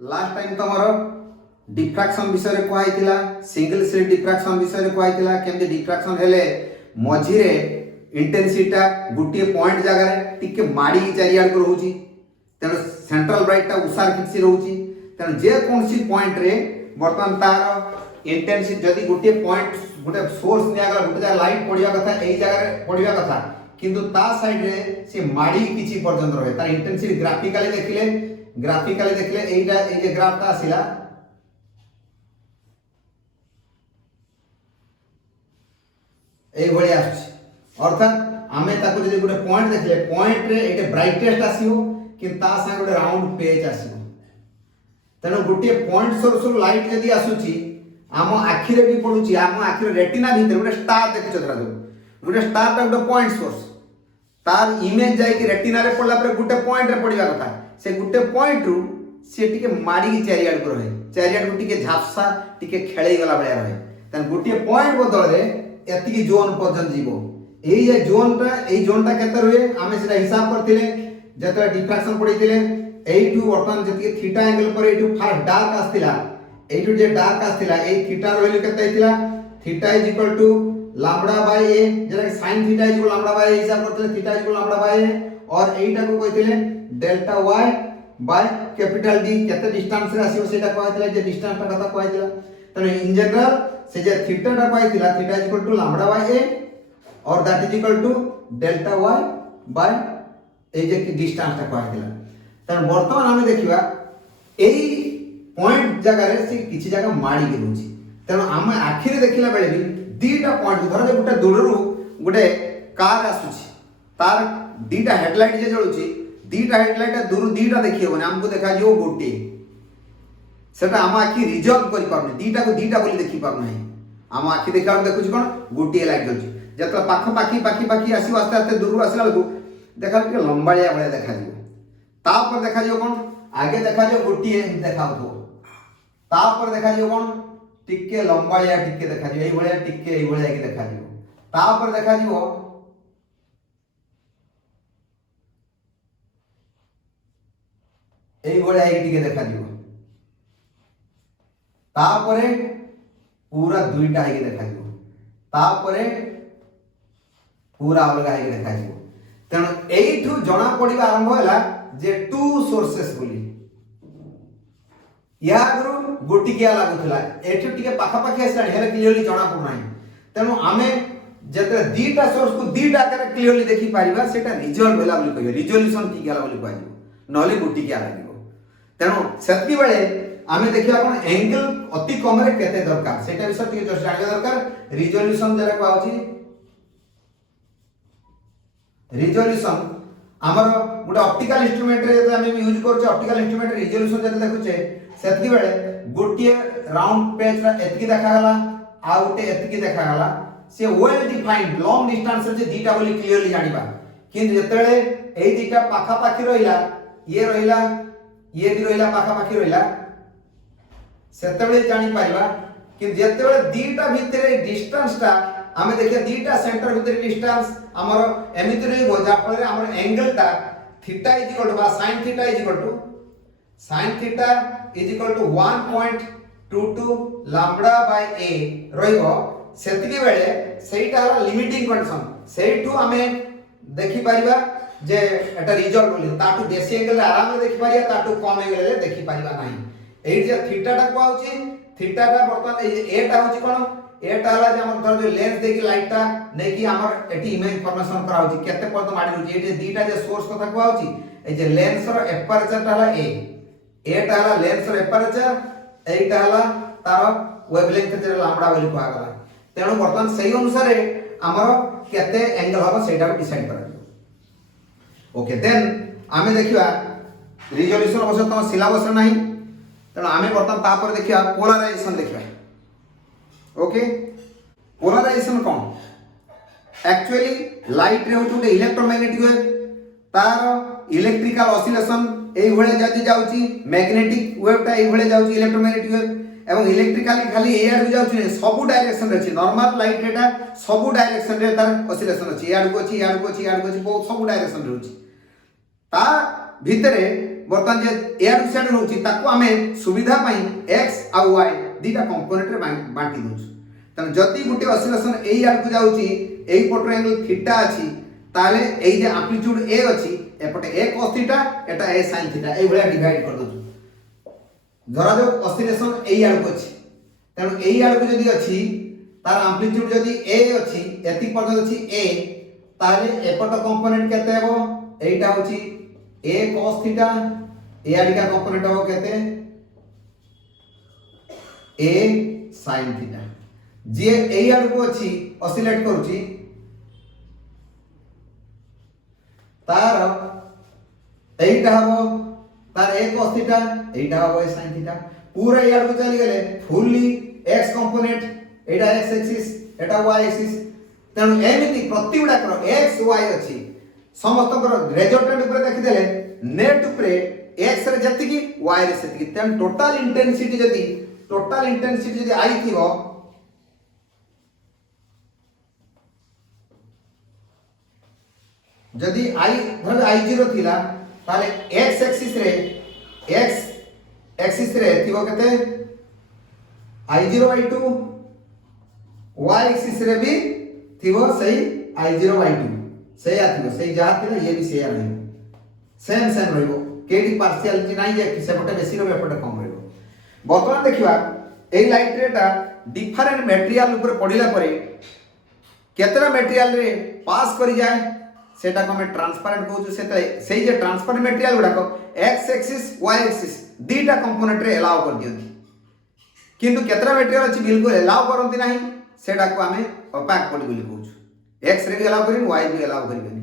Last time तुमर डिफ्राक्शन विषय रे कहैतिला सिंगल स्लिट डिफ्राक्शन विषय रे कहैतिला केमते डिफ्राक्शन हेले मझिरे इंटेंसिटीटा गोटे पॉइंट जगह रे टिके माडी चारियाड को रहउची तेनो सेंट्रल ब्राइटटा उसार किछि रहउची तेनो जे कोनसी पॉइंट रे वर्तमान तार इंटेंसिटी जदी गोटे पॉइंट गोटे सोर्स निया गला गोटे जगह लाइट पडिया कथा एई जगह रे पडिया कथा किंतु ता साइड रे से माडी किछि पर्यंत रहे तार इंटेंसिटी ग्राफिकली देखिले एइटा ए जे ग्राफटा आसिला ए भଳି आछि अर्थात आमे ताको जदी गोटे पॉइंट देखले पॉइंट रे एटे ब्राइटेस्ट आसीओ कि ता संग गोटे राउंड पेज आसीओ तेनो गोटे पॉइंट सोर्स लाइट जदी आसुची आम आखि रे भी पडुची आम आखि रे रेटिना भीतर गोटे स्टार देखि चतरा दो गोटे स्टार ता गोटे पॉइंट सोर्स तार इमेज जाय कि रेटिना रे पडला पर गोटे पॉइंट रे पडिया कथा से गोटे पॉइंट रु से टिके माडी की चारियाड को रहे चारियाड को टिके झापसा टिके खेळै गला बळे रहे तन गोटे पॉइंट बदल रे एतिकी जोन पर्यंत जीवो एई जे जोनटा केते रहे आमे सेटा हिसाब करथिले जते डिफ्रैक्शन पडिथिले एइटू वर्तमान जति थीटा एंगल पर एइटू फार डार्क आस्तिला एइटू जे डार्क आस्तिला ए थीटा रहले केते आइतिला theta is equal to lambda by a जरा sin theta is equal lambda by a हिसाब करथिले theta is equal lambda by a और एइटा को कहिथिले delta y by capital D केते डिस्टेंस रे आसीओ सेटा कहथिले जे डिस्टेंस ता कथा कहथिला तने इन जनरल से जे थीटा टा पाइथिला theta is equal to lambda by a और that is equal to delta y by a जे डिस्टेंस ता कहथिला तने वर्तमान हमें देखिबा एई पॉइंट जगह रे से किछि जगह माडी के रहउची तने हम आखिर देखिला बेले भी दीटा पॉइंट धर जे गुटे दूररु गुटे कार आसुची तार दीटा हेडलाइट जे जळुची दीटा हेडलाइट दूर दीटा देखि होबने हमको देखा जो गोटे सेटा हम आखि रिजॉल्व करि पारने दीटा को दीटा बोली देखि पार नाही हम आखि देखा देखुची कोन गोटे लाइट जळुची जतरा पाखी आसी आस्ते आस्ते दूर आसला लगु देखा के लंबालिया बळे देखा दियो तापर देखा जो कोन आगे देखा जो गोटे देखाउ तो तापर देखा जो कोन टिके लंबालिया टिके देखा दियो एई बळे टिके एई बळे के देखा दियो तापर देखा दियो एई बळे आइ टिके देखा दियो तापरे पूरा दुईटा आइ के देखा दियो तापरे पूरा अलगा आइ के देखा दियो तेणु एइठु जणा पडिबा आरंभ होला जे टू सोर्सेस बोली यागरु गोटिकिया लागुथला एठु टिके पाखा पाखी आसला हेले क्लियरली जणा पडु नाही तेणु आमे जते दीटा सोर्स को दीटा करे क्लियरली देखि पारिबा सेटा रिजल्ट होला बोली कहबे रिजोल्यूशन की गेला बोली कहबो नले गोटिकिया लागिबो तेणु सेति बेले आमे देखिबा कोन एंगल अति कम रे केते दरकार सेटा विषय टिके जस्ट जानिबा दरकार रिजोल्यूशन जरा कहउची रिजोल्यूशन हमर गोटे ऑप्टिकल इंस्ट्रूमेंट रे हम यूज करछ ऑप्टिकल इंस्ट्रूमेंट रिजोल्यूशन जते देखुचे सेति बेले गोटिए राउंड पेज रा एतकी देखा गला आ गोटे एतकी देखा गला से वेल डिफाइंड लॉन्ग डिस्टेंस रे दीटा बोली क्लियरली जानिबा किंतु जतेले एई दीटा पाखा पाखी रहिला ये भी रहिला पाखा पाखी रहिला सेतेबेले जानि पारिबा कि जेतेबेले दीटा भितरे डिस्टेंस ता हमें देखिए दीटा सेंटर भितर डिस्टेंस हमर एमिति रहबो जा फल हमर एंगल ता थीटा इज इक्वल टू बा sin theta is equal to sin theta is equal to 1.22 lambda by a रहइबो सेतिके बेले सेइटा हला लिमिटिंग कंडीशन सेइठू हमें देखि पारिबा जे एटा रिजल्ट बोली ताटू बेसी एंगल आराम रे देखि पारिया ताटू कम एंगल रे देखि पारिबा नाही एइ जे थीटा टा कहउची थीटा टा बर्तमान ए टा होची कोन एटा हला जे हमर धर जो लेंस देकी लाइट टा नै कि हमर एटी इमेज फॉर्मेशन करा होची केते पर्यंत माडी होची ए जे दीटा जे सोर्स कथा कहउची ए जे लेंस रो एपर्चर टा हला ए टा हला लेंस रो एपर्चर एटा हला तार वेवलेंथ जे लैम्बडा बोली कहा गला तेणु बर्तमान सही अनुसार हमर केते एंगल हबो सेटा को डिसाइड करा ओके देन आमे देखिबा रिजोल्यूशन अवश्य त सिलेबस नाही तेणु आमे बर्तमान ता पर देखिबा पोलराइजेशन देखिबा ओके पोलराइजेशन कौन एक्चुअली लाइट रे होतो इलेक्ट्रोमैग्नेटिक वेव तार इलेक्ट्रिकल ऑसिलेशन एई भळे जदी जाउची मैग्नेटिक वेव ता एई भळे जाउची इलेक्ट्रोमैग्नेटिक वेव एवं इलेक्ट्रिकली खाली ए आडू जाउची सब डायरेक्शन रे अछि नॉर्मल लाइट रेटा सब डायरेक्शन रे तार ऑसिलेशन अछि ए आडू अछि बहुत सब डायरेक्शन रे अछि ता भितरे बर्तमान जे एयर साइड रहउची ताको हमें सुविधा पाई x आ y दीटा कंपोनेंट रे बांटी दोछु तन जति गुटे ऑसिलेशन एई आड़ को जाउची एई पटर एंगल थीटा अछि ताले एई जे एम्पलीट्यूड a अछि एपटे a cos थीटा एटा a sin थीटा एई भलिया डिवाइड कर दोछु धरा जो ऑसिलेशन एई आड़ को अछि तन एई आड़ को जदी अछि तार एम्पलीट्यूड जदी a अछि एति पर्यंत अछि a ताले एपट कंपोनेंट केते हेबो एटा होची a cos थीटा ए आडिका कंपोनेंट हो कहते हैं a sin थीटा जे ए आड़ को अछि ऑसिलेट करूची तार एटा हबो तार a cos थीटा एटा हबो a sin थीटा पूरा ए आड़ को चली गेले फुल्ली x कंपोनेंट एटा x एक्सिस एटा y एक्सिस तनु एमिति प्रति गुडा कर x y अछि समस्त कर रिजल्टेंट ऊपर देखि देले नेट ऊपर x रे जति की y रे सेति की तन टोटल इंटेंसिटी जदी आई थिबो जदी आई धर I0 थिला ताले x एक्सिस रे थिबो कते I0 I2 y एक्सिस रे भी थिबो सही I0 I2 सही आथिबो सही जा थिला ये भी सही आ सेम रहइबो केडी पार्शियलिटी नाही जे सेपटे बेसी रो एपटे कम रहइबो बर्तमान देखिबा एई लाइट रेटा डिफरेंट मटेरियल ऊपर पडिला परे केतरा मटेरियल रे पास करि जाय सेटा को हम ट्रांसपेरेंट कहू सेटा सेही जे ट्रांसपेरेंट मटेरियल गुडा को x एक्सिस y एक्सिस दीटा कंपोनेंट रे अलाउ कर दियंती किंतु केतरा मटेरियल अछि बिल्कुल अलाउ करंती नाही सेटा को हमें ओपैक बॉडी बोली कहू x रे भी अलाउ करिन y भी अलाउ करिन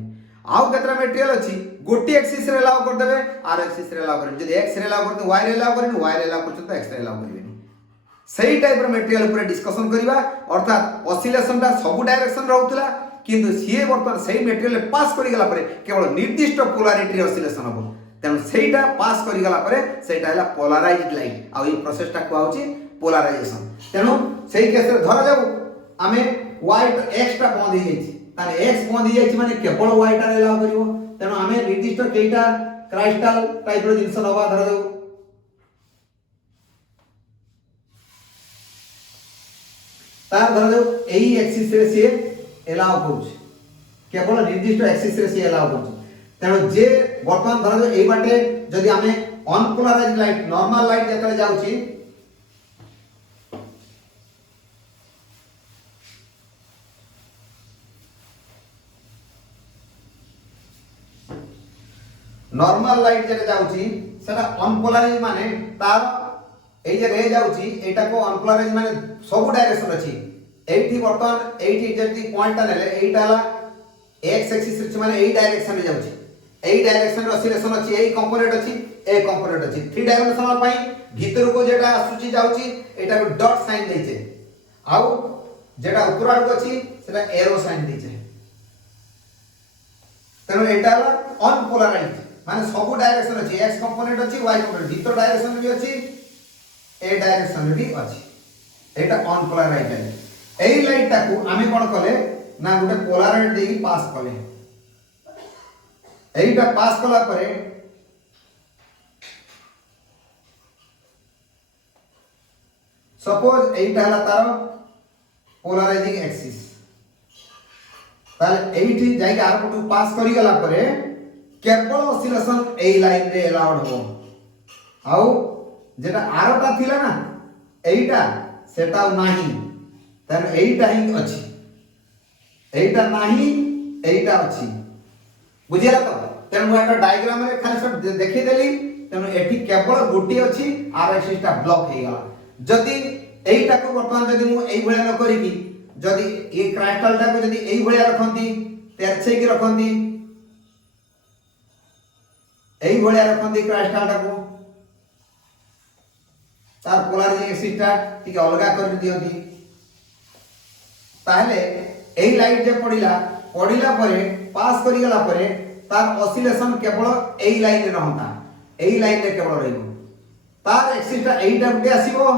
आउ केतरा मटेरियल अछि गोटी एक्सिस रे अलाउ कर देबे r एक्सिस रे अलाउ करिन जदी x रे अलाउ करते y रे अलाउ करिन y रे अलाउ करते तो x रे अलाउ करिन सही टाइप रो मटेरियल ऊपर डिस्कशन करिवा अर्थात ऑसिलेशन ता सब डायरेक्शन रहउतला किंतु सीए वर्तमान सही मटेरियल पास करि गला परे केवल निर्दिष्ट पोलैरिटी ऑसिलेशन हबो तेनु सेहीटा पास करि गला परे सेहीटा हला पोलराइज्ड लाइट आ ई प्रोसेस टा को आउची पोलराइजेशन तेनु सेही केस रे धरा जाऊ हमें व्हाइट x टा बंद हे जाईची ताने x बंद हे जाईची माने केवल व्हाइट टा अलाउ करिवो तेनु हमें निर्दिष्ट केइटा क्राइस्टल टाइप रो जिंस नवा धरा जाऊ तार धरा जाऊ एई एक्सिस रे से एलाउ करूछ केवल निर्दिष्ट एक्सिस रे से एलाउ करूछ तेनु जे वर्तमान धरा जाऊ एई बाटे जदी हमें अनपोलराइज्ड लाइट नॉर्मल लाइट जेतले जाउची नॉर्मल लाइट जेते जाउची सेटा अनपोलराइज माने तार ए जे रे जाउची एटा को अनपोलराइज माने सब डायरेक्शन अछि एठी वर्तमान एठी जेती पॉइंट ता नेले एटा हला x एक्सिस रे माने एई डायरेक्शन रे जाउची एई डायरेक्शन रे ऑसिलेशन अछि एई कंपोनेंट अछि ए कंपोनेंट अछि थ्री डायमेंशनल पई भीतर को जेटा आसुची जाउची एटा को डॉट साइन दैचे आउ जेटा ऊपर आड़ को अछि सेटा एरो साइन दैचे तनो एटा हला अनपोलराइज माने सब डायरेक्शन अछि x कंपोनेंट अछि y कंपोनेंट भीतर डायरेक्शन भी अछि ए डायरेक्शन भी अछि एटा अनपोलराइज है एई लाइट टाकू हमें कोन कले ना गुटे पोलराइज देई पास कले एईटा पास कला परे सपोज एईटा हला तार पोलराइजिंग एक्सिस ताले एईठी जाई आर पटू पास करी गला परे केवल ऑसिलेशन एई लाइन रे अलाउड हो आउ जेटा आरटा थिला ना एईटा सेटा नाही तन एईटा ही अछि एईटा नाही एईटा अछि बुझिला तो तन एटा डायग्राम रे खाली सब देखि देली तन एठी केवल गोटी अछि आर एक्सिस टा ब्लॉक हे गला जदी एईटा को वर्तमान जदी मु एई भलिया न करिकी जदी ए क्राइस्टल टा को जदी एई भलिया रखंती तेरछे की रखंती एई भलिया रखंती क्राइस्टल टा को तार पोलराइजिंग एक्सिस टा ठीक अलगा कर दियंती ताहले एई लाइट जे पडिला परे पास करी गला परे तार ऑसिलेशन केवल एई लाइन रे रहता एई लाइन रे केवल रहिबो तार एक्सिस टा एईटा गुटे आसीबो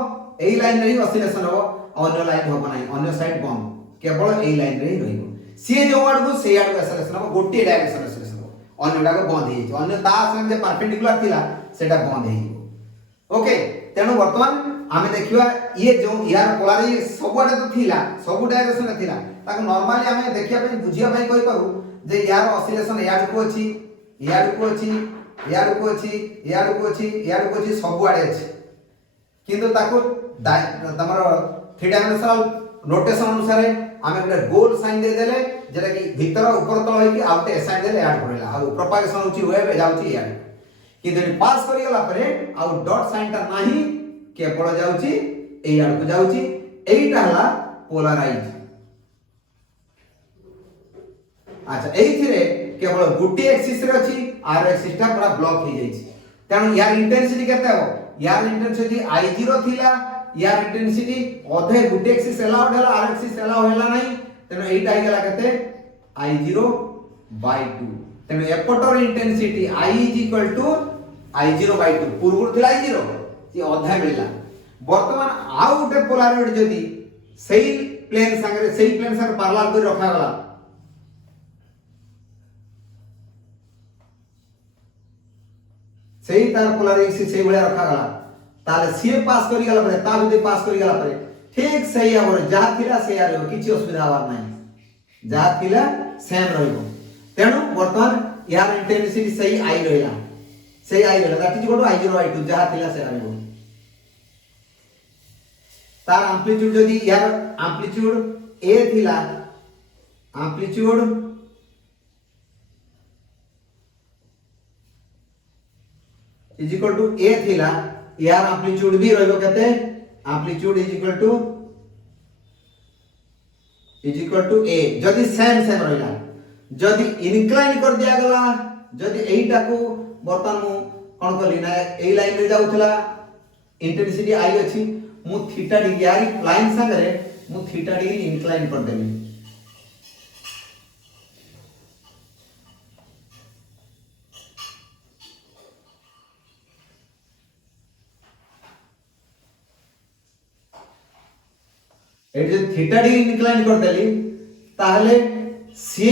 एई लाइन रे ऑसिलेशन हो अन्य लाइन हो नाही अन्य साइड बंद केवल एई लाइन रे ही रहिबो सी जो आड़ को से आड़ ऑसिलेशन हो गोटे डायरेक्शन ऑसिलेशन हो अन्यटा को बंद हे अन्य ता संगे परपेंडिकुलर थिला सेटा बंद हे ओके तेणु वर्तमान आमे देखिबा ये जो यार पोलारिटी सबुआडे तो थिला सब डायरेक्शन रे थिला ताको नॉर्मली आमे देखिया पई बुझिया पई कहि पारू जे यार ऑसिलेशन याड को अछि याड को अछि याड को अछि याड को अछि याड को अछि सबुआडे अछि किंतु ताको तमरो थ्री डायमेंशनल नोटेशन अनुसार आमे गोटे गोल साइन दे देले जेटा कि भीतर ऊपर तळ होई कि आउटे साइन देले याड करला आ प्रोपागेशन होची वेव जाउची याड किंतु पास करि गला परे आ डॉट साइन ता नाही केवल जाउची एई आड़ को जाउची एईटा हला पोलराइज अच्छा एइथिरे केवल गुटी एक्सिस रे अछि आर एक्सिस ता पूरा ब्लॉक हो जाइछि तण यार इंटेंसिटी केते हो यार इंटेंसिटी I0 थिला यार इंटेंसिटी अधे गुटी एक्सिस अलाउड हला आर एक्सिस अलाउड हला नाही तण एईटा आइ गेला केते I0/2 तण एपटर इंटेंसिटी I=I0/2 पूर्व थिला I0 ये अधा मिला वर्तमान आउ गोटे पोलारिटी जदी सही प्लेन संगे पैरेलल कर रखा गला सही तार पोलारिटी से भलिया रखा गला ताले सी पास करि गला परे ता जदी पास करि गला परे ठीक सही आवर जहा थिला से आ रहयो किछि असुविधा आवार नाही जहा थिला सेम रहयो तेनु वर्तमान यार इंटेंसिटी सही आई रहला that is equal to I0/2 जहा थिला से रहयो तार एम्पलीट्यूड जदी यार एम्पलीट्यूड a थिला amplitude is equal to a थिला यार एम्पलीट्यूड भी रहबो केते amplitude is equal to a जदी सेम रहला जदी इनक्लाइन कर दिया गला जदी एईटा को बर्तन मु कोन करली ना एई लाइन रे जाउथला इंटेंसिटी आई अछि मु थीटा डिग्री यारी लाइन संगे मु थीटा डिग्री इंक्लाइन कर देली एट जे थीटा डिग्री इंक्लाइन कर देली ताहले सी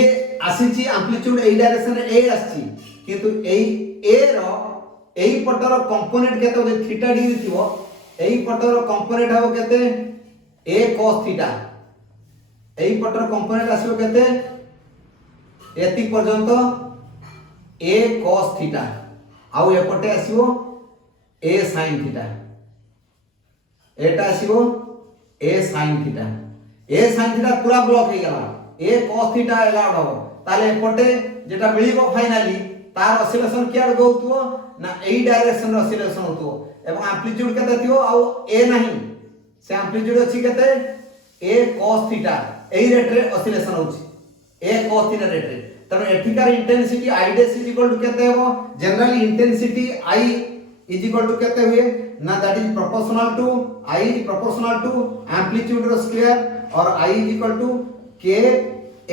आसीची एम्पलीट्यूड ए डायरेक्शन रे ए आसी किंतु ए रो एई पटर कंपोनेंट केते जे थीटा डिग्री थिवो एई पटर कंपोनेंट हबो केते a cos थीटा एई पटर कंपोनेंट आसीबो केते एति पर्यंत a cos थीटा आउ एपटे आसीबो a sin theta Etah आसीबो a sin theta पूरा ब्लॉक हे गला a cos थीटा अलाउड हो ताले एपटे जेटा मिलिबो फाइनली तार ऑसिलेशन कियाड गौतुओ ना एई डायरेक्शन रो ऑसिलेशन होतुओ एवं एम्पलीट्यूड केते थियो आउ a नाही से एम्पलीट्यूड अछि केते a cos थीटा एई रेट रे ऑसिलेशन होछि a cos थीटा रेट रे तब एथिकार intensity I dash is equal to केते हो generally intensity I is equal to केते हुए ना that is proportional to I is proportional to amplitude रो स्क्वायर और I is equal to k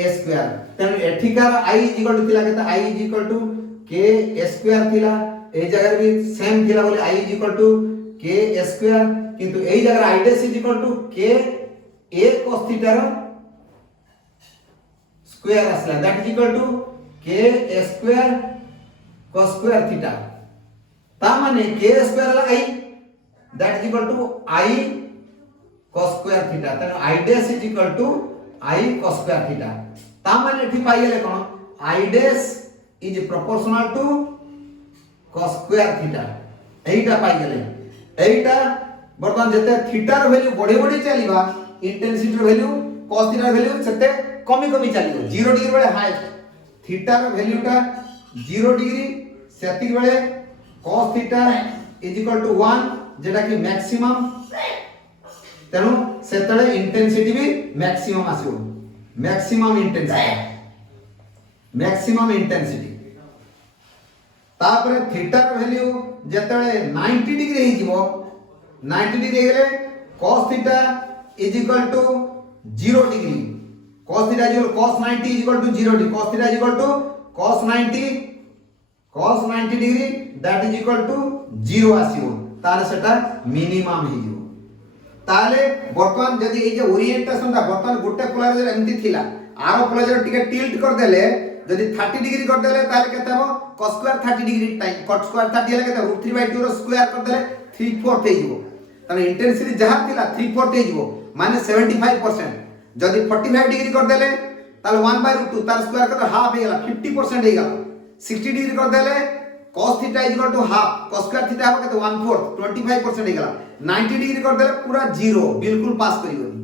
a square तब एथिकार I इज इक्वल टू थिला केते I is equal to k a square थिला ए जगह भी सेम थिला बोले I is equal to k a square किंतु एई जगह I dash is equal to k a cos theta रो स्क्वायर असला that is equal to k a square cos square theta ता माने k स्क्वायर ला I that is equal to I cos square theta तने I dash is equal to I cos square theta ता माने एठी पाई गेले कोन I dash is proportional to cos square theta एईटा पाई गेले एईटा बर्तमान जते थीटा रो वैल्यू बढ़े बढ़े चलीबा इंटेंसिटी रो वैल्यू cos थीटा रो वैल्यू सेते कमी कमी चलीबो 0 डिग्री बेले हाईएस्ट थीटा रो वैल्यूटा 0 डिग्री सेति बेले cos theta is equal to 1 जेटा कि मैक्सिमम तेनु सेतले इंटेंसिटी भी मैक्सिमम आसीबो मैक्सिमम इंटेंसिटी तापर थीटा रो वैल्यू जेतले 90 डिग्री हे जिवो 90 डिग्री हेले cos theta is equal to 0 degree cos theta is cos 90 is equal to 0 degree cos theta is equal to cos 90 degree that is equal to 0 आसीबो ताले सेटा minimum हे जिवो ताले वर्तमान जदी ए जे ओरिएंटेशन ता वर्तमान गोटे पोलराइजर एमती थिला आरो पोलराइजर टिके टिल्ट कर देले जदि 30 डिग्री कर देले ताले केते हो cos square 30 degree time cot square 30 हेले केते √3/2 रो स्क्वायर कर देले 3/4 हे जिवो तने इंटेंसिटी जहा थिला 3/4 हे जिवो माने 75%। जदि 45 डिग्री कर देले ताले 1/2 तार स्क्वायर कर हाफ हे गेला 50% हे गेला। 60 डिग्री कर देले cos theta = half cos square theta हो केते 1/4 25% हे गेला। 90 डिग्री कर देले पूरा जीरो बिल्कुल पास करिवनी।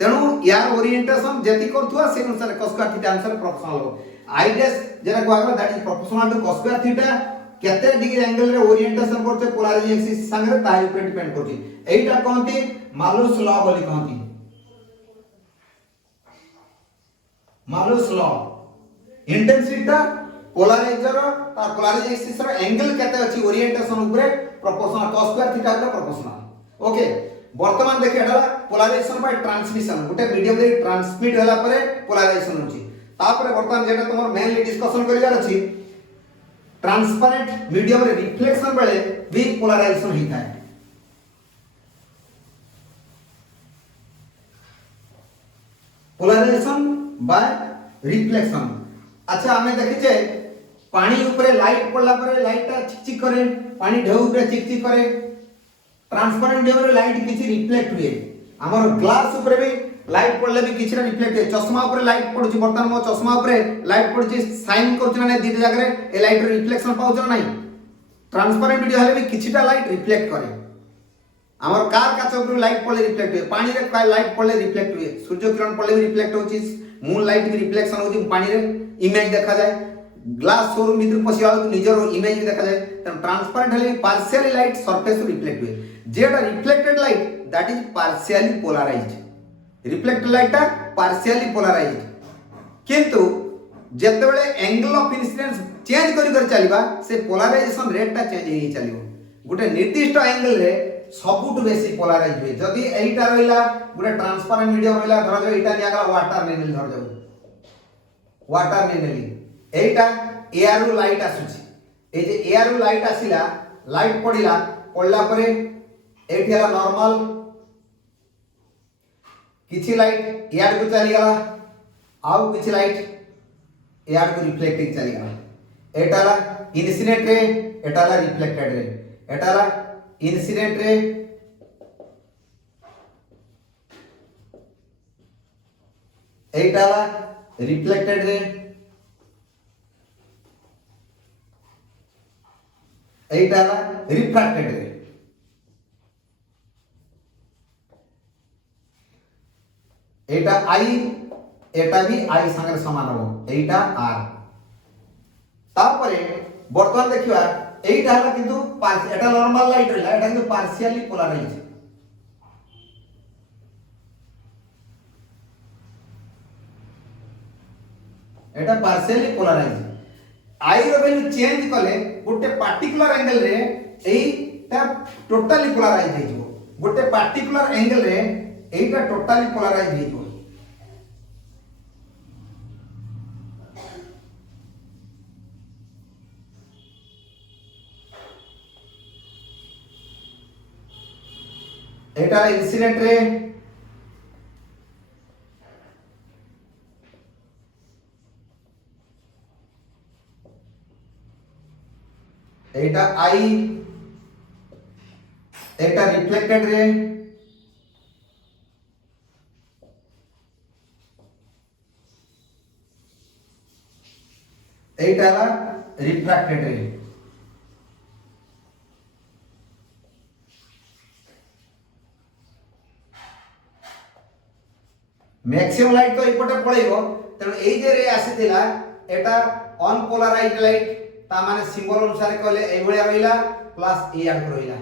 तेणु यार ओरिएंटेशन जति करथुआ से अनुसार cos स्क्वायर थीटा अनुसार प्रोपोर्शनल हो। आईडेस जेना कहला that is proportional to cos square theta केते डिग्री एंगल रे ओरिएंटेशन करछे पोलैरिटी एक्सिस संगे ताहि ऊपर डिपेंड करछी। एटा कहंती मालुस लॉ बोली कहंती। मालुस लॉ इंटेंसिटी पोलराइजर ता पोलैरिटी एक्सिस रो एंगल केते अछि ओरिएंटेशन ऊपर प्रोपोर्शनल cos स्क्वायर थीटा ऊपर प्रोपोर्शनल। ओके वर्तमान देखि एटा पोलराइजेशन बाय ट्रांसमिशन गोटे मीडियम रे ट्रांसमिट होला परे पोलराइजेशन होछि। तापर वर्तमान जेटा तुमर मेनली डिस्कशन करियार अछि ट्रांसपेरेंट मीडियम रे रिफ्लेक्शन बेले भी पोलराइजेशन ही थाए। Polarization by reflection. अच्छा हमें देखिछे पानी ऊपर लाइट पड़ला परे लाइट ता चिकचिक करे पानी ढेउ ऊपर चिकचिक करे ट्रांसपेरेंट मीडियम रे लाइट किछि रिफ्लेक्ट हुए। हमर ग्लास ऊपर भी लाइट पड़ले भी किछि रिफ्लेक्ट हुए। चश्मा ऊपर लाइट पड़ुछि बर्तमान मो चश्मा ऊपर लाइट पड़ुछि साइन करछ ना दी जगह रे ए लाइट रे रिफ्लेक्शन पाउछ ना नहीं। ट्रांसपेरेंट मीडियम हेले भी किछिटा लाइट रिफ्लेक्ट करे। हमर कार काच ऊपर लाइट पड़ले रिफ्लेक्ट हुए पानी रे काय लाइट पड़ले रिफ्लेक्ट हुए सूर्य किरण पड़ले भी रिफ्लेक्ट होछि मून लाइट भी रिफ्लेक्शन होछि पानी रे इमेज देखा जाए ग्लास शोरूम भीतर पसिया निजर इमेज भी देखा जाए। त ट्रांसपेरेंट हेले पार्शियली लाइट सरफेस रिफ्लेक्ट हुए जेटा reflected light that is partially polarized. Reflected light ता पार्शियली पोलराइज्ड किंतु जेते बेले एंगल ऑफ इंसिडेंस चेंज करि कर चलीबा से पोलराइजेशन रेट ता चेंज हेई चलिबो। गुटे निर्दिष्ट एंगल रे सबुट बेसी पोलराइज हुए। जदि एटा रहिला गुटे ट्रांसपेरेंट मीडियम रहिला धर जो एटा नियागला वाटर नेनेली धर जाऊ वाटर नेनेली एटा एयर रु लाइट आसुची ए जे एयर रु लाइट आसिला लाइट पडिला पडला परे एठी हला नॉर्मल किछि लाइट एयर को चली गला आउ किछि लाइट एयर को रिफ्लेक्टिंग चली गला। एटा हला इंसिडेंट रे एटा हला रिफ्लेक्टेड रे एटा हला इंसिडेंट रे एटा हला रिफ्लेक्टेड रे एटा हला रिफ्रैक्टेड रे। एटा आई एटा भी आई संगे समान हो एटा आर। तापरे वर्तमान देखिबा एटा हला किंतु एटा नॉर्मल लाइट रहला एटा किंतु पार्शियली पोलराइज। एटा पार्शियली पोलराइज आई रो वैल्यू चेंज कले गोटे पार्टिकुलर एंगल रे एटा टोटली पोलराइज हे जिवो। गोटे पार्टिकुलर एंगल रे एटा टोटली पोलराइज हे जिवो। एटा इंसिडेंट रे एटा आई एटा रिफ्लेक्टेड रे एटा रिफ्रैक्टेड रे। मैक्सिमम लाइट तो एपटे पळेइबो तेणु एई जे रे आसीतिला एटा अनपोलराइज्ड लाइट ता माने सिंबल अनुसार कहले एई भलिया रहिला प्लस ए आड रहिला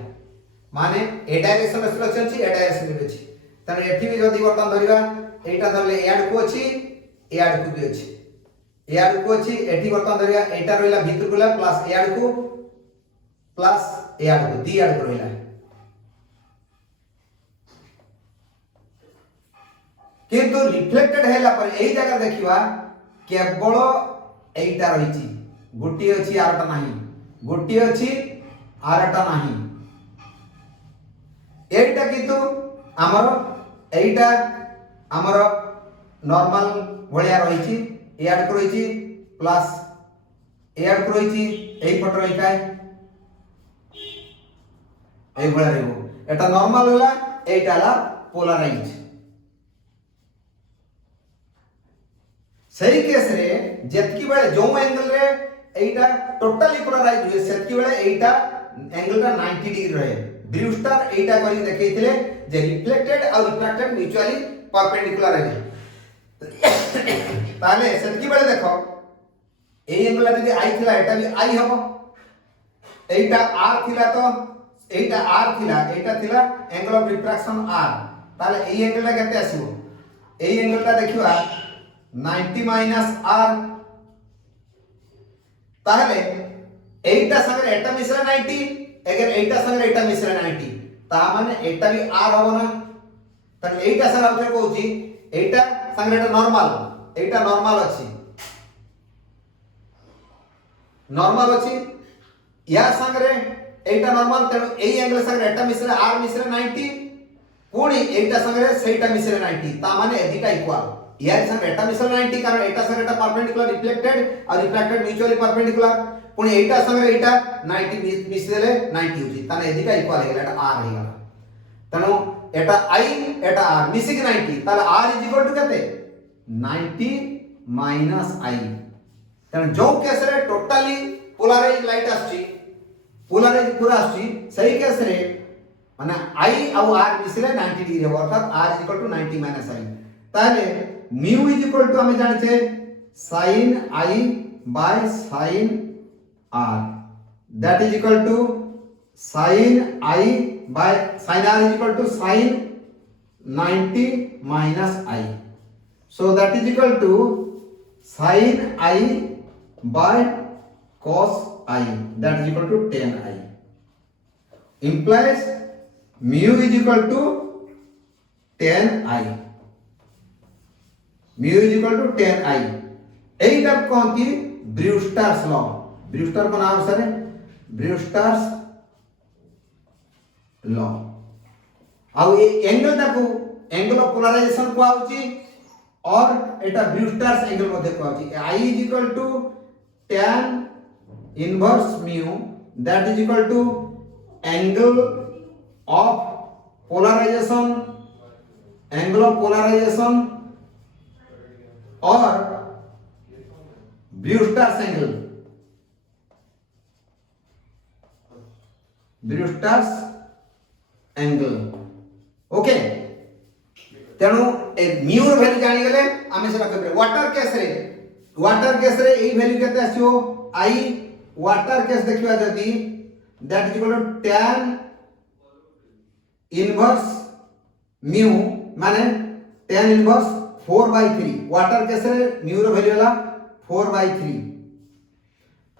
माने ए डायरेक्शन में सिलेक्शन छी ए डायरेक्शन में अछि तेणु एठी भी जदी बर्तन धरिबा एटा धरले ए आड को अछि ए आड को भी अछि ए आड को अछि एठी बर्तन धरिबा एटा रहिला भीतर कोला प्लस ए आड को दी आड को रहिला किंतु रिफ्लेक्टेड हैला पर एई जगह देखिबा केवल एटा रहिछि गोटी अछि आरटा नाही गोटी अछि आरटा नाही एटा किंतु एटा हमर नॉर्मल भलिया रहिछि ए आड को रहिछि প্লাস এয়ার রয়েছে এই পট রইকায় এইভাবে রইব। এটা নরমাল হলা, এইটা হলা পোলারাইজ। সেই কেস রে যেতকি বেলে जो एंगल रे এইটা টোটালি পোলারাইজ हुए সেতকি বেলে এইটা एंगलটা 90 ডিগ্রি রহে। ব্রিউস্টার এইটা করি দেখাইଥିଲେ যে রিফ্লেক্টেড আর রিফ্রাক্টেড মিউচুয়ালি পারপেন্ডিকুলার है। তাহলে সেতকি বেলে দেখো এই एंगलটা যদি i থিলা এটা भी i হবো, এইটা r থিলা তো এইটা r থিলা, এইটা থিলা एंगल অফ রিফ্রাকশন r। তাহলে এই एंगलটা কেতে আসিবো? এই एंगलটা দেখিবা 90 মাইনাস r। তাহলে এইটা সঙ্গে এটা মিশলে 90, এগেন এইটা সঙ্গে এটা মিশলে 90, তা মানে এটা भी r হবে না। তাহলে এইটা স্যার আমি কইছি এইটা সঙ্গে এটা নরমাল, এইটা নরমাল আছে, নরমাল আছে ইয়া সঙ্গে এইটা নরমাল। তেণু এই एंगल সঙ্গে এটা মিশলে r মিশলে 90, পুনি এইটা সঙ্গে সেইটা মিশলে 90, তা মানে এদিটা ইকুয়াল। ইয়ার সঙ্গে এটা মিশলে 90 কারণ এটা সঙ্গে এটা পারপেন্ডিকুলার রিফ্লেক্টেড আর রিফ্রাক্টেড মিউচুয়ালি পারপেন্ডিকুলার, পুনি এইটা সঙ্গে এটা 90 মিশলে 90 হচ্ছে, তাহলে এদিটা ইকুয়াল হয়ে গেল, এটা r হয়ে গেল। তেণু এটা i এটা r মিশিকি 90, তাহলে r ইজ ইকুয়াল টু কেতে 90 মাইনাস i। তেণু जो केस रे टोटली पोलराइज लाइट आछी, पोलराइज पूरा आछी, सही केस रे माने i और r मिशले 90 डिग्री हो, अर्थात r is equal to 90 minus i। ताहले mu इज इक्वल टू हमें जाने छे sin i by sin r, that is equal to sin i by sin r is equal to sin 90 minus i, so that is equal to sin i by cos I, that is equal to tan I, implies mu is equal to tan I, mu is equal to tan I। এইটা কোন কি ব্রিউস্টারস ল, Brewster কোন নাম সরে ব্রিউস্টারস ল। ଆଉ এই एंगलটা को angle of polarisation को आउची और एटा ब्रिउस्टार्स एंगल मध्ये को आउची। I is equal to tan inverse mu, that is equal to angle of polarization, angle of polarization or Brewster's angle, Brewster's angle. Okay, तेणु ए म्यू र वैल्यू जानि गेले आमे से रखबे। वाटर केस रे एई वैल्यू केते आसीओ i, वाटर केस देखिबा जदी that is equal to tan inverse mu माने tan इनवर्स 4/3। वाटर केस रे म्यू र वैल्यू हला 4/3,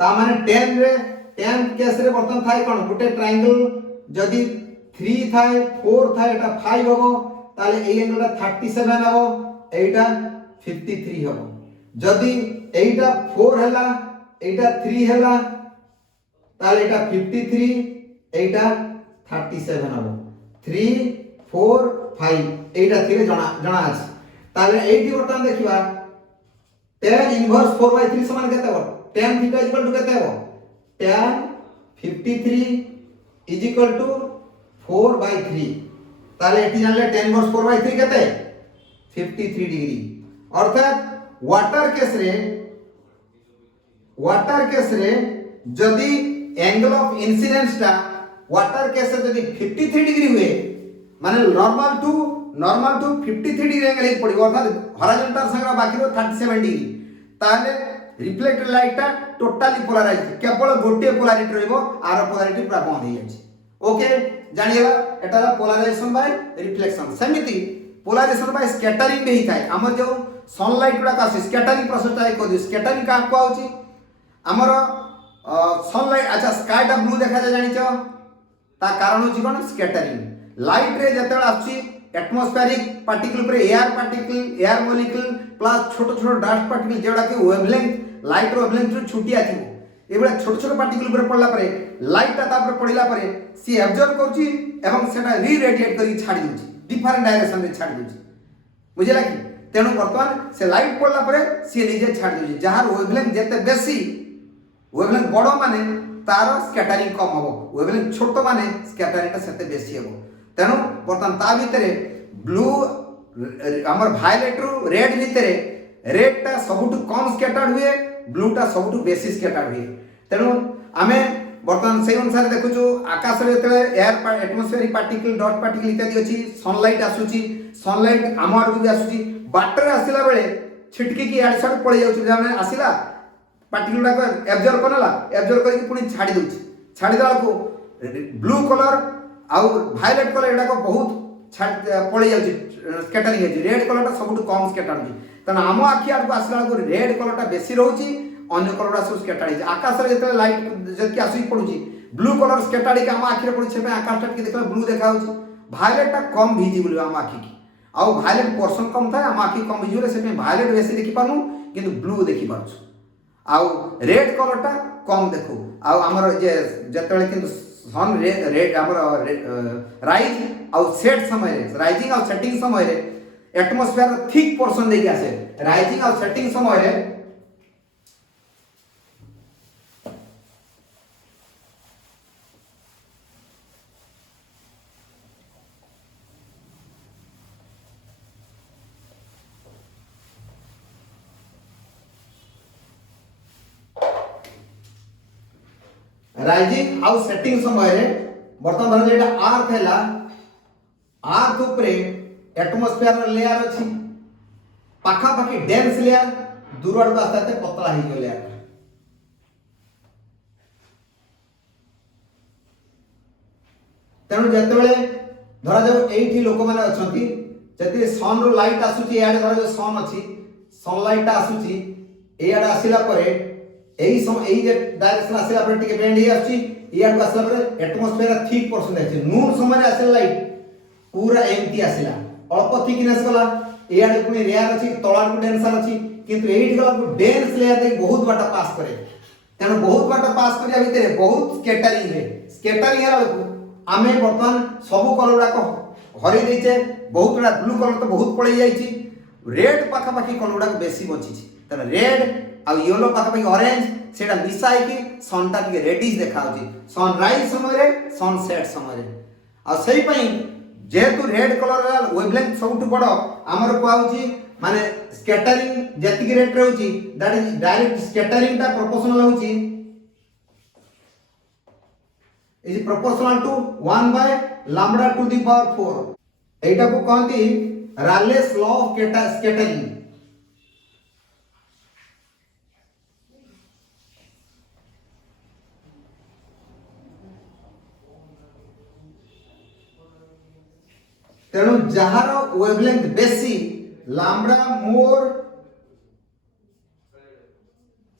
ता माने tan केस रे बर्तन थाई कोन गुटे ट्रायंगल जदी 3 थाए 4 थाए एटा 5 हबो, ताले এই एंगलটা 37 হবো, এইটা 53 হবো। যদি এইটা 4 হেলা এইটা 3 হেলা তাহলে এটা 53 এইটা 37 হবো। 3 4 5 এইটা থেকে জনা আছে। তাহলে এইটি বর্তমান দেখিবা tan ইনভার্স 4/3 সমান কেতে হবে? tan থিটা ইকুয়াল টু কেতে হবে? tan 53 is equal to 4/3। তাহলে এটি জানলে tan ইনভার্স 4/3 কেতে 53 ডিগ্রি। অর্থাৎ ওয়াটার কেস রে যদি एंगल ऑफ इंसिडेंस টা ওয়াটার কেসে যদি 53 ডিগ্রি हुए মানে নরমাল টু 53 ডিগ্রি एंगल हि पड़िबो, अर्थात हॉरिजॉन्टल संगे बाकी रो 37 डिग्री। ताहले रिफ्लेक्टेड लाइटटा टोटली पोलराइज, केवल गोटे पोलैरिटी रहइबो, आर पोलैरिटी पूरा बंद हो जाय। Okay, जानियला Etah polarization by reflection. समिति पोलराइजेशन बाय स्कैटरिंग भी थाए। हमर जो सनलाइट गुडा का स्कैटरिंग प्रोसेस टा को स्कैटरिंग का को आउची हमर सनलाइट। अच्छा, स्काईटा ब्लू देखा जाय जानिछ, ता कारण होची कोन स्कैटरिंग। लाइट रे जते आछी एटमॉस्फेरिक पार्टिकल पर air particle, air molecule plus छोट छोट डस्ट पार्टिकल जेडा के वेवलेंथ लाइट रो वेवलेंथ छुटिया थिबो, एबडा छोट छोट पार्टिकल पर पड़ला परे लाइट ता तापर पड़िला परे सी एब्जॉर्ब करची एवं सेटा री रेडिएट करी छाडी दोची, डिफरेंट डायरेक्शन रे छाडी दोची। बुझिला कि तेणु बर्तमान से लाइट पड़ला परे सी निजे छाड़ दउची जहार वेवलेंथ जेते बेसी वेवलेंथ बड़ माने तार स्कैटरिंग कम हबो वेवलेंथ छोट माने स्कैटरिंग सेते बेसी हबो तेणु बर्तमान ता भितरे ब्लू हमर वायलेट रु रेड भितरे रेड टा सबुठु कम स्कैटर्ड हुए ब्लू टा सबुठु बेसी स्कैटर्ड हुए तेणु आमे बर्तमान से अनुसार देखु आकाश रे जेते air atmospheric particle dot particle इत्यादि अछि सनलाइट आसुची सनलाइट आम आड़ भी आसुची बाटर आसिला बेले छिटकी की आड़ साड पळै जाउची जाने आसिला पार्टिकल डाक एब्जॉर्ब करला एब्जॉर्ब करके पुनी छाडी दउची छाडी देला को ब्लू कलर आउ वायलेट कलर एडा को बहुत पळै जाउची स्कैटरिंग है रेड कलर टा सबुठु कम स्कैटर होची तन आम आखि आड़ को आसिला को रेड कलर टा बेसी रहउची अन्य कलर सब स्कैटर है आकाश रे जेते लाइट जति आसुई पडुची ब्लू कलर स्कैटर के आम आखि रे पडुची पे आकाश टा के देखला ब्लू देखा होची वायलेट टा कम विजिबल आम आखि की आउ वायलेट पोर्शन कम था आम आखि कम विजिबल से पे वायलेट बेसी देखि पानु किंतु ब्लू देखि पारछु आउ रेड कलर टा कम देखु आउ हमर जे जतले किंतु सन रेड हमर राइज आउ सेट समय रे राइजिंग आउ सेटिंग समय रे एटमॉस्फेयर थिक पोर्शन देखि आसे राइजिंग आउ सेटिंग समय रे राइजिंग आउ सेटिंग समय रे बर्तमान धर जेटा अर्थ हैला अर्थ ऊपर एटमॉस्फेयर लेयर अछि पाखा पाखी डेंस लेयर दूर आड़ आस्ते आस्ते पतला ही जो लेयर तेणु जते बेले धरा जाऊ एठी लोक माने अछंती जति सन रो लाइट आसुची याडे धरा जो सन अछि सनलाइट आसुची एयाडे आसिला परे एई जे डायरेक्शन आसिला पर टिके बेंड ही आछि इयाड आसिला पर एटमॉस्फेयर थिक परसेंट अछि नून समय रे आसिला लाइट पूरा एम्प्टी आसिला अल्प थिकनेस गला इयाड पुनी रेयर अछि तळा को डेंसर अछि किंतु एइट गला को डेंस लेयर दे बहुत बाटा पास करे तेनो बहुत बाटा पास करिया भितरे बहुत स्कैटरिंग रे आमे वर्तमान सब कलर को हरि दैचे बहुत बड़ा ब्लू कलर तो बहुत पळै जाईची रेड पाखा पाखी कलर को बेसी बचिची तने रेड आ येलो पाखा पाखी ऑरेंज सेटा मिसाई की सनटा के रेडिश देखा होची सनराइज समय रे सनसेट समय रे आ सही पई जेतु रेड कलर रा वेवलेंथ सबटु बड़ हमर को आउची माने स्कैटरिंग जति की रेट रहउची दैट इज डायरेक्ट स्कैटरिंग टा प्रोपोर्शनल होची is proportional to 1 by lambda to the power 4 एटा को कहती रालेस लॉ ऑफ स्कैटरिंग तेणु जहार वेवलेंथ बेसी lambda more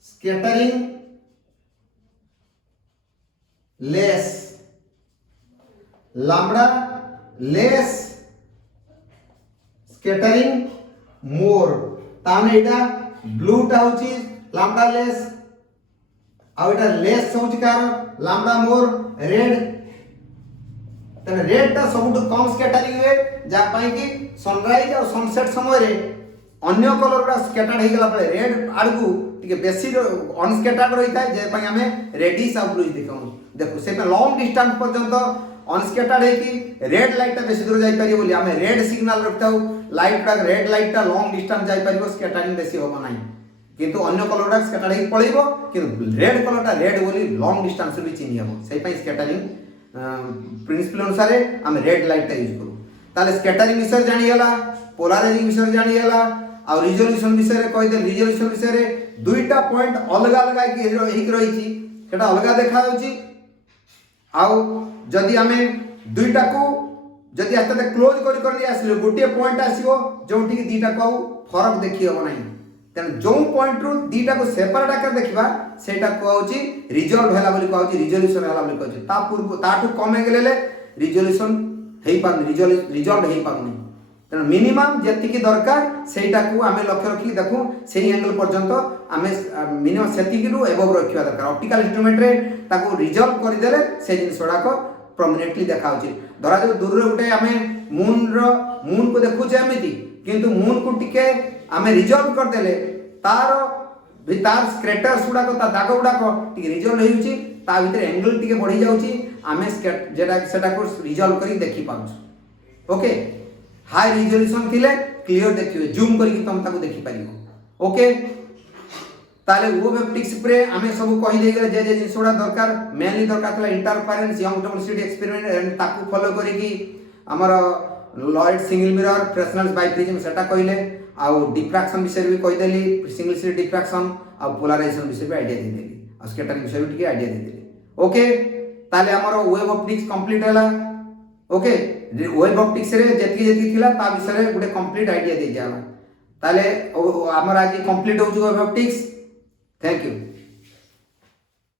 scattering less lambda less scattering more ताने एटा ब्लू टा होची लैम्बडा लेस आ एटा लेस होची कार लैम्बडा मोर रेड तने रेड टा सबुठ कम स्कैटरिंग हुए जा पाई कि सनराइज और सनसेट समय रे अन्य कलर रा स्कैटर्ड हे गला पळे रेड आडकू टिके बेसी अनस्कैटर्ड रही थाए जे पाई हमें रेडिश आ ब्लू देखौ देखो से पे लॉन्ग डिस्टेंस पर्यंत अनस्कैटर्ड है कि रेड लाइट टा बेसी दूर जाई परियो बोली हमें रेड सिग्नल रखताउ लाइट टा रेड लाइट टा लॉन्ग डिस्टेंस जाई परियो स्कैटरिंग बेसी होबो नाही किंतु अन्य कलर टा स्कैटर्ड हे पळेबो किंतु रेड कलर टा रेड बोली लॉन्ग डिस्टेंस भी चिन्ह हबो सेहि पई स्कैटरिंग प्रिंसिपल अनुसार हम रेड लाइट टा यूज करू ताले स्कैटरिंग विषय जानि गेला पोलराइजिंग विषय जानि गेला आ रिजोल्यूशन विषय रे कहि दे रिजोल्यूशन विषय रे दुईटा पॉइंट अलग अलग एक रही छी सेटा अलग देखा होची आ जदि हमें दुईटा को जदि आस्ते क्लोज कर आसिलो गोटे पॉइंट आसीबो जोठी दीटा को फरक देखि हो नाही तेन जो पॉइंट रु दीटा को सेपरेट आकर देखिबा सेटा को होची रिजॉल्व होला बोली कहउची रिजोल्यूशन होला बोली कहउची ता पूर्व ताठू कमे गेले रिजोल्यूशन हेई पान रिजॉल्व हेई पान तेन मिनिमम जेति की दरकार सेटा को हमें लक्ष्य रखी देखू सेही एंगल पर्यंत हमें मिनिमम सेति की रु एबव रखिया दरकार ऑप्टिकल इंस्ट्रूमेंट रे ताको रिजॉल्व कर देले से जिनसडा को प्रोमिनेंटली देखा होची धरा जो दूर रे उठे हमें मून को देखु जे एमिति किंतु मून को टिके आमे रिजॉल्व कर देले तार स्क्रेटर्स गुडा ता दाग गुडा टिके रिजॉल्व होउची ता भीतर एंगल टिके बढ़ी जाउची आमे जेटा सेटा को रिजॉल्व करी देखि पाउछु। ओके हाई रिजोल्यूशन थिले क्लियर देखियो जूम करी तुम ताको देखि पारियो। ओके ताले वेब ऑप्टिक्स पे आमे सब कहि दे गेले जे जिनसोडा दरकार मेनली दरकार थला interference Young double slit experiment and ताको फॉलो करी कि हमर Lloyd single mirror Fresnel's biprism सेटा कहिले आ डिफ्रैक्शन विषय भी कहि देली सिंगल स्लिट डिफ्रैक्शन आ पोलराइजेशन विषय भी आईडिया दे देली आ स्कैटरिंग विषय भी टिके आईडिया दे देली। ओके ताले हमर वेब ऑप्टिक्स कंप्लीट हला। ओके वेब ऑप्टिक्स रे जेती थिला ता विषय रे गुटे कंप्लीट आईडिया दे जाला ताले हमर आज कंप्लीट हो वेब ऑप्टिक्स। Thank you.